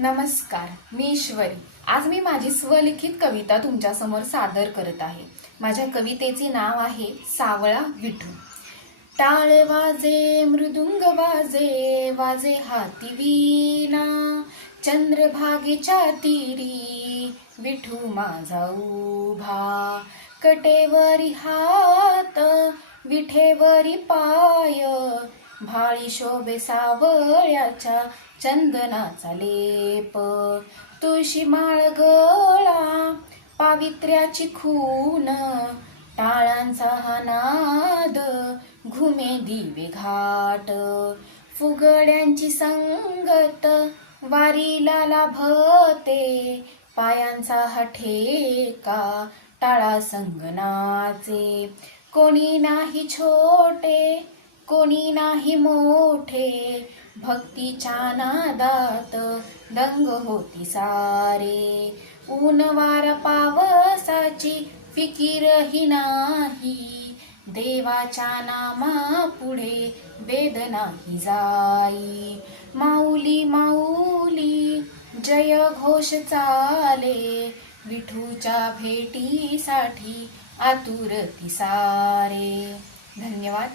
नमस्कार, मी ईश्वरी. आज मी माझी स्वलिखित कविता तुमच्या समोर सादर करत आहे. माझ्या कवितेचे नाव आहे सावळा विठू. टाळ वाजे, मृदुंग वाजे, वाजे हाती वीणा, चंद्रभागेच्या तीरी विठू माझा उभा. कटेवरी हात, विठेवरी पाय, भाळी शोभे सावळ्याच्या चंदनाचा लेप. तुळशी माळ गळा, पावित्र्याची खून, टाळांचा हा नाद, घुमे दिवे घाट. फुगड्यांची संगत वारीला लाभते, पायांचा हा ठेका टाळा संगनाचे. कोणी नाही छोटे, कोणी नाही मोठे, भक्तीच्या नादात दंग होती सारे. ऊन वारा पावसाची फिकीरही नाही, देवाच्या नामा पुढे वेद नाही जाई. माऊली माऊली जय घोष चाले, विठूच्या भेटीसाठी आतुरती सारे. धन्यवाद.